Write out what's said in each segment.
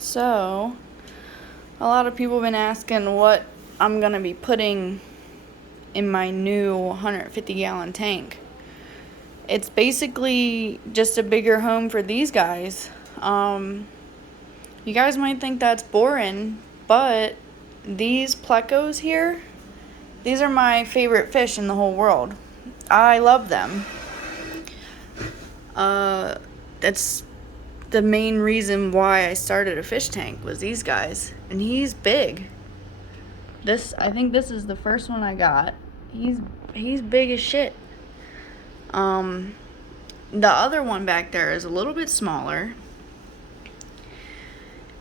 So, a lot of people have been asking what I'm going to be putting in my new 150-gallon tank. It's basically just a bigger home for these guys. You guys might think that's boring, but these Plecos here, these are my favorite fish in the whole world. I love them. That's the main reason why I started a fish tank was these guys. And he's big. I think this is the first one I got. He's big as shit. The other one back there is a little bit smaller.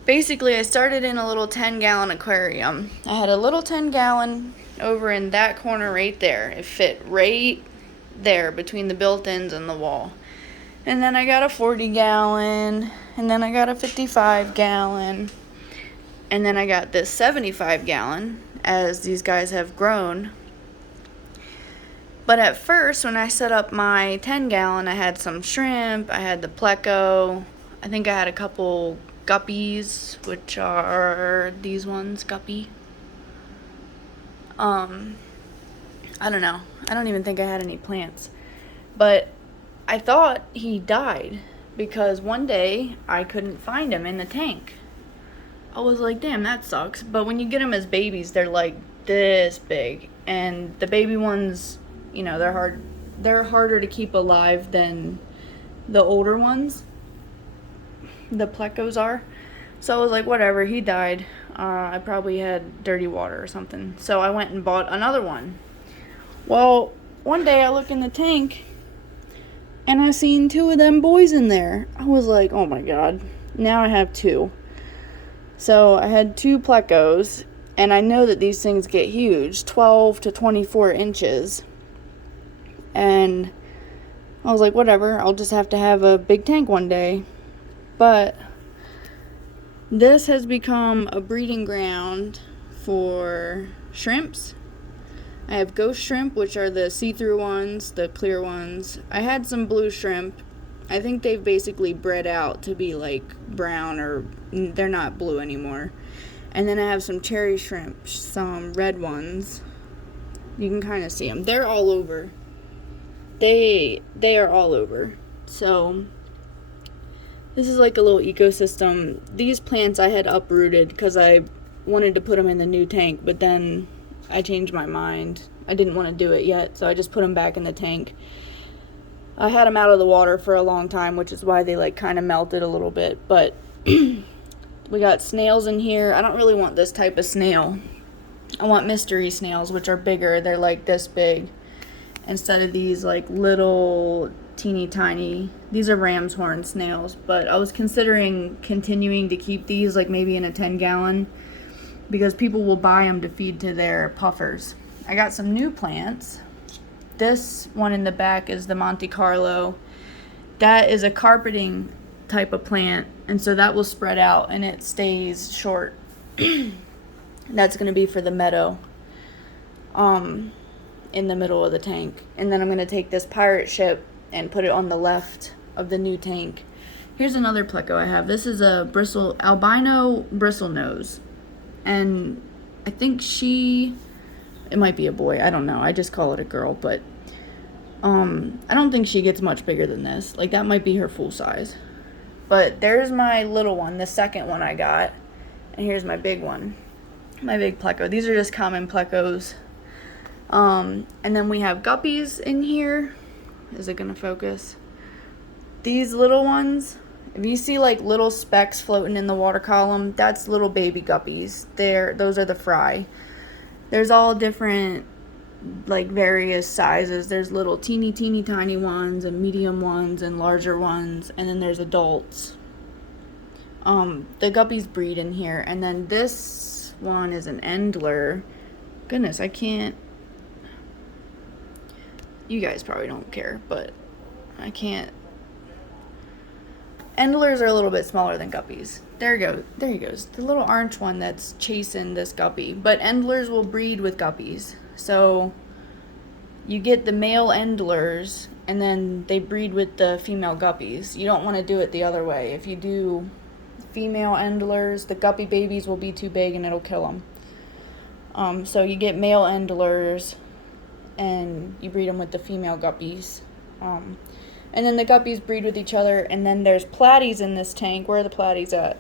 Basically, I started in a little 10-gallon aquarium. I had a little 10-gallon over in that corner right there. It fit right there between the built-ins and the wall. And then I got a 40-gallon, and then I got a 55-gallon, and then I got this 75-gallon as these guys have grown. But at first, when I set up my 10-gallon, I had some shrimp, I had the Pleco, I think I had a couple Guppies, which are these ones, Guppy. I don't know. I don't even think I had any plants. But I thought he died because one day I couldn't find him in the tank. I was like, damn, that sucks. But when you get them as babies, they're like this big. And the baby ones, you know, they're harder to keep alive than the older ones. The Plecos are. So I was like, whatever, he died. I probably had dirty water or something. So I went and bought another one. Well, one day I look in the tank and I seen two of them boys in there. I was like, oh my god, now I have two. So I had two Plecos, and I know that these things get huge, 12 to 24 inches. And I was like, whatever, I'll just have to have a big tank one day. But this has become a breeding ground for shrimps. I have ghost shrimp, which are the see-through ones, the clear ones. I had some blue shrimp. I think they've basically bred out to be like brown, or they're not blue anymore. And then I have some cherry shrimp, some red ones. You can kind of see them. They're all over. They are all over. So this is like a little ecosystem. These plants I had uprooted because I wanted to put them in the new tank, but then I changed my mind. I didn't want to do it yet, so I just put them back in the tank. I had them out of the water for a long time, which is why they like kind of melted a little bit. But we got snails in here. I don't really want this type of snail. I want mystery snails, which are bigger. They're like this big instead of these like little teeny tiny. These are ram's horn snails, but I was considering continuing to keep these like maybe in a 10-gallon because people will buy them to feed to their puffers. I got some new plants. This one in the back is the Monte Carlo. That is a carpeting type of plant, and so that will spread out and it stays short. That's going to be for the meadow in the middle of the tank. And then I'm going to take this pirate ship and put it on the left of the new tank. Here's another Pleco I have. This is a albino bristlenose. And I think it might be a boy, I don't know. I just call it a girl, but I don't think she gets much bigger than this. Like, that might be her full size. But there's my little one, the second one I got. And here's my big one. My big Pleco. These are just common Plecos. And then we have Guppies in here. Is it gonna focus? These little ones, if you see like little specks floating in the water column, that's little baby Guppies. Those are the fry. There's all different, like, various sizes. There's little teeny tiny ones and medium ones and larger ones, and then there's adults. The Guppies breed in here. And then this one is an Endler. Goodness, I can't. You guys probably don't care, but I can't. Endlers are a little bit smaller than Guppies. There he goes. The little orange one that's chasing this Guppy. But Endlers will breed with Guppies. So you get the male Endlers, and then they breed with the female Guppies. You don't want to do it the other way. If you do female endlers. The guppy babies will be too big and it'll kill them. So you get male endlers and you breed them with the female guppies. And then the guppies breed with each other, and then there's platies in this tank. Where are the platies at?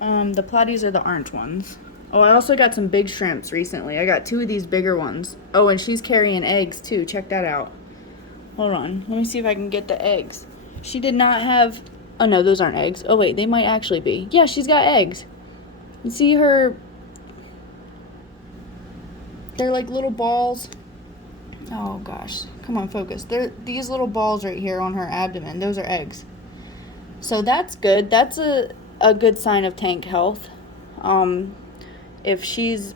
The platies are the orange ones. Oh, I also got some big shrimps recently. I got 2 of these bigger ones. Oh, and she's carrying eggs too. Check that out. Hold on. Let me see if I can get the eggs. She did not have... Oh, no, those aren't eggs. Oh, wait, they might actually be. Yeah, she's got eggs. You see her... They're like little balls. Oh, gosh. Come on, focus. They're these little balls right here on her abdomen. Those are eggs. So that's good. That's a good sign of tank health. If she's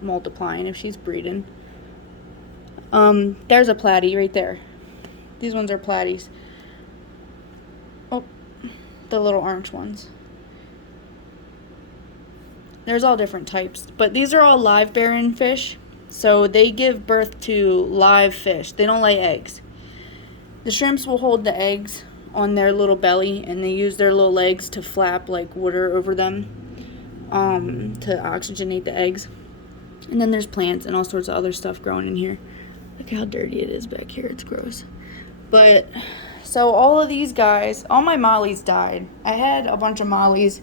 multiplying, if she's breeding. There's a platy right there. These ones are platies. Oh, the little orange ones. There's all different types, but these are all live bearing fish. So they give birth to live fish. They don't lay eggs. The shrimps will hold the eggs on their little belly, and they use their little legs to flap like water over them to oxygenate the eggs. And then there's plants and all sorts of other stuff growing in here. Look how dirty it is back here. It's gross. But so all of these guys, all my mollies died. I had a bunch of mollies.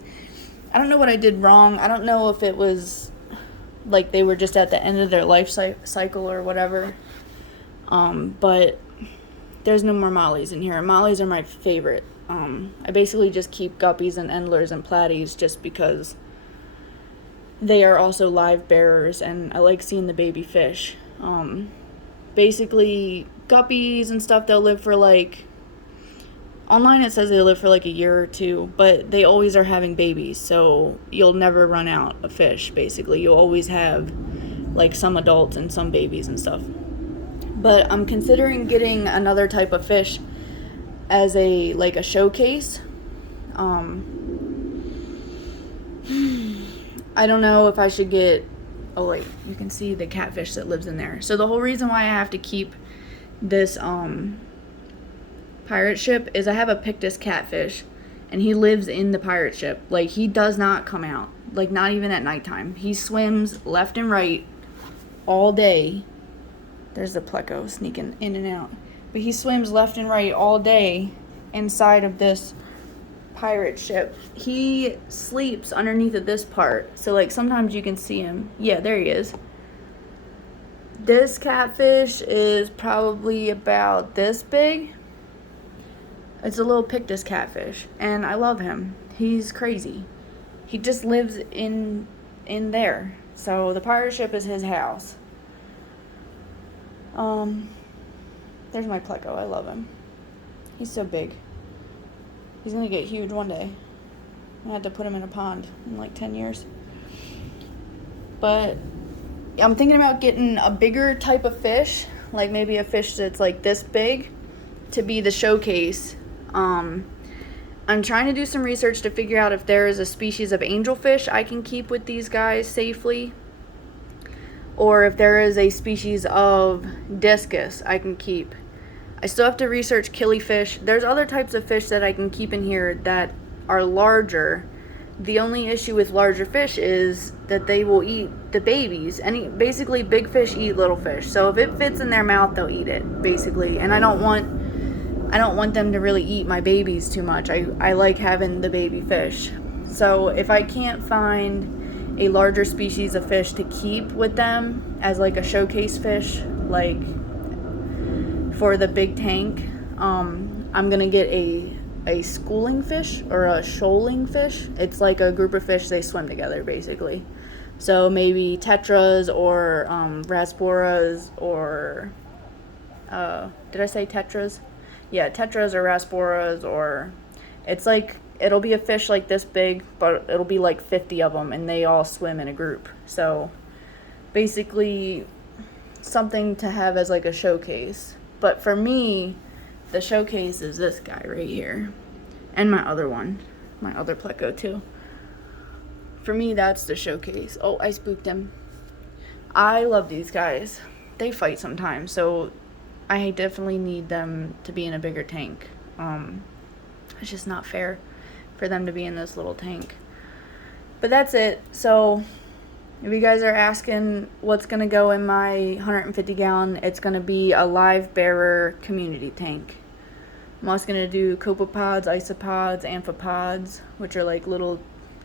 I don't know what I did wrong. I don't know if it was like they were just at the end of their life cycle or whatever. But there's no more mollies in here. Mollies are my favorite. I basically just keep guppies and endlers and platies just because they are also live bearers and I like seeing the baby fish. Basically guppies and stuff, they'll live for like, online it says they live for like a year or 2, but they always are having babies, so you'll never run out of fish, basically. You'll always have like some adults and some babies and stuff. But I'm considering getting another type of fish as a showcase. I don't know if I should get... Oh wait, you can see the catfish that lives in there. So the whole reason why I have to keep this pirate ship is I have a Pictus catfish, and he lives in the pirate ship. Like, he does not come out, like not even at nighttime. He swims left and right all day. There's the Pleco sneaking in and out, but he swims left and right all day inside of this pirate ship. He sleeps underneath of this part, so like sometimes you can see him. Yeah, there he is. This catfish is probably about this big. It's a little Pictus catfish, and I love him. He's crazy. He just lives in there. So the pirate ship is his house. There's my Pleco. I love him. He's so big. He's gonna get huge one day. I had to put him in a pond in like 10 years. But I'm thinking about getting a bigger type of fish, like maybe a fish that's like this big, to be the showcase. I'm trying to do some research to figure out if there is a species of angelfish I can keep with these guys safely, or if there is a species of discus I can keep. I still have to research killifish. There's other types of fish that I can keep in here that are larger. The only issue with larger fish is that they will eat the babies. Basically, big fish eat little fish. So if it fits in their mouth, they'll eat it, basically. And I don't want them to really eat my babies too much. I like having the baby fish. So if I can't find a larger species of fish to keep with them as like a showcase fish, like for the big tank, I'm gonna get a schooling fish or a shoaling fish. It's like a group of fish, they swim together basically. So maybe tetras or rasboras or did I say tetras? Yeah, tetras or rasboras, or it's like, it'll be a fish like this big, but it'll be like 50 of them and they all swim in a group. So basically something to have as like a showcase. But for me, the showcase is this guy right here. And my other one. My other Pleco too. For me, that's the showcase. Oh, I spooked him. I love these guys. They fight sometimes, so I definitely need them to be in a bigger tank. It's just not fair for them to be in this little tank. But that's it. So if you guys are asking what's going to go in my 150 gallon, it's going to be a live bearer community tank. I'm also going to do copepods, isopods, amphipods, which are like little,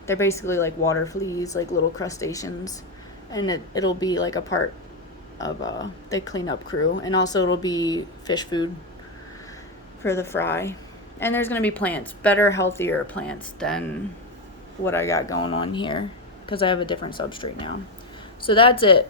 they're basically like water fleas, like little crustaceans. And it'll be like a part of the cleanup crew. And also it'll be fish food for the fry. And there's going to be plants, better, healthier plants than what I got going on here, because I have a different substrate now. So that's it.